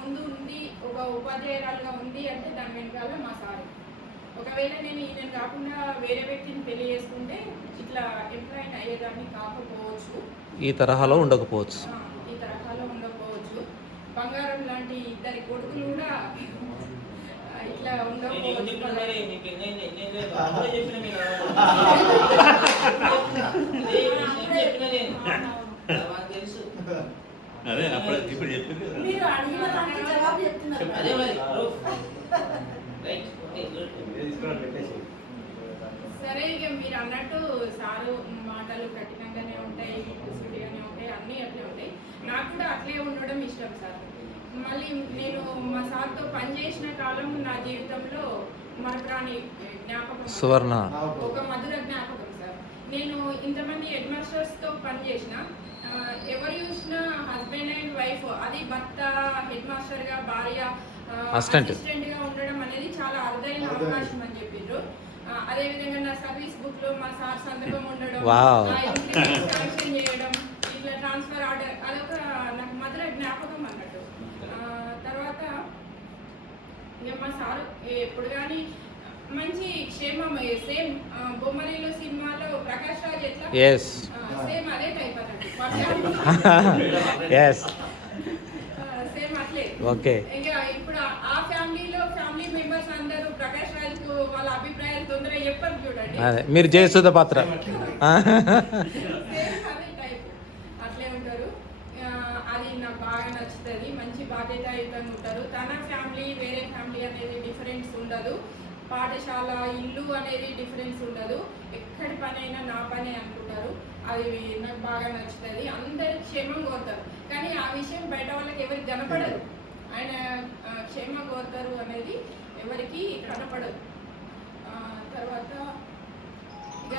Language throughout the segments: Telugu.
ముందు ఉంది, ఒక ఉపాధ్యాయురాలుగా ఉంది అంటే దాని వెనకాల మా సార్. ఒకవేళ నేను ఈయన కాకుండా వేరే వ్యక్తిని పెళ్లి చేసుకుంటే ఇట్లా ఎంప్లాయ్ అయ్యేదాన్ని కాకపోవచ్చు, ఈ తరహాలో ఉండకపోవచ్చు. ఈ తరహాలో ఉండకపోవచ్చు. బంగారం లాంటి ఇద్దరి కొడుకులు కూడా ఇట్లా ఉండకపోవచ్చు. అదే అప్పుడు ఇప్పుడు చెప్పింది. సరే, ఇక మీరు అన్నట్టు సారు మాటలు కఠినంగానే ఉంటాయి, సూటిగానే ఉంటాయి, అన్నీ అట్లే ఉంటాయి. నాకు కూడా అట్లే ఉండడం ఇష్టం సార్. మళ్ళీ నేను మా సార్తో పనిచేసిన కాలం నా జీవితంలో మరపురాని జ్ఞాపకం, సువర్ణ, ఒక మధుర జ్ఞాపకం సార్. నేను ఇంతమంది హెడ్ మాస్టర్స్తో పనిచేసిన, ఎవరు చూసినా హస్బెండ్ అండ్ వైఫ్, అది భర్త హెడ్ మాస్టర్గా, భార్య అసిస్టెంట్గా ఉండడం అనేది చాలా అరుదైన అవకాశం అని చెప్పారు. అదేవిధంగా నా సర్వీస్ బుక్లో మా సార్ సంతకం ఉండడం, శాంక్షన్ చేయడం, ఇట్లా ట్రాన్స్ఫర్ ఆర్డర్, అదొక నాకు మధుర జ్ఞాపకం అన్నట్టు. తర్వాత ఇక మా సారు ఎప్పుడు కానీ మంచి క్షేమం, సేమ్ బొమ్మరిల్లు సినిమాలో ప్రకాష్ రాజ్ ఎట్లా సేమ్ అదే టైప్ అన్నట్టు, సేమ్ అట్లే. ఓకే, ఇంకా ఇప్పుడు ఆ ఫ్యామిలీలో ఫ్యామిలీ మెంబర్స్ అందరూ ప్రకాష్ రాజ్ కు వాళ్ళ అభిప్రాయాలు తొందరగా చెప్పరు చూడండి, మీరు జయసుధ పాత్ర అదే టైప్ అట్లే ఉంటారు. అది నాకు బాగా నచ్చుతుంది. మంచి బాధ్యతాయుతంగా ఉంటారు. తన ఫ్యామిలీ వేరే ఫ్యామిలీ అనేది డిఫరెన్స్ ఉండదు, పాఠశాల ఇల్లు అనేది డిఫరెన్స్ ఉండదు, ఎక్కడి పని అయినా నా పనే అనుకుంటారు. అది నాకు బాగా నచ్చుతుంది. అందరు క్షేమం కోరుతారు, కానీ ఆ విషయం బయట వాళ్ళకి ఎవరికి కనపడదు. ఆయన క్షేమం కోరుతారు అనేది ఎవరికి కనపడదు. తర్వాత ఇక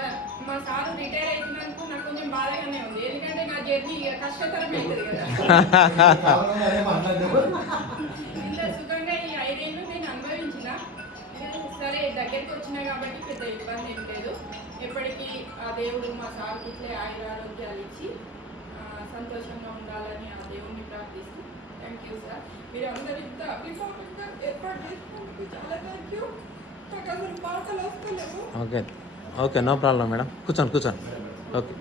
మా సారు రిటైర్ అయినందుకు నాకు కొంచెం బాధగానే ఉంది, ఎందుకంటే నా జర్నీ ఇక కష్టతరమే అవుతుంది కదా. ఇంత సుఖంగా ఈ 5 ఏళ్ళు నేను అనుభవించిన. సరే, దగ్గరికి వచ్చినా కాబట్టి పెద్ద ఇబ్బంది ఏం లేదు. ఎప్పటికీ ఆ దేవుడు మా సార్కి ఇట్లే ఆయురారోగ్యాలు ఇచ్చి సంతోషంగా ఉండాలని ఆ దేవుడిని ప్రార్థిస్తూ. Thank you sir. మీరు అందరూ ఇంత అభిమానంగా ఏర్పాటు చేసుకుంటూ చాలా థ్యాంక్ యూ. నాకు అసలు మాటలు వస్తలేవు. Okay, okay, no problem madam. కూర్చోండి, ఓకే.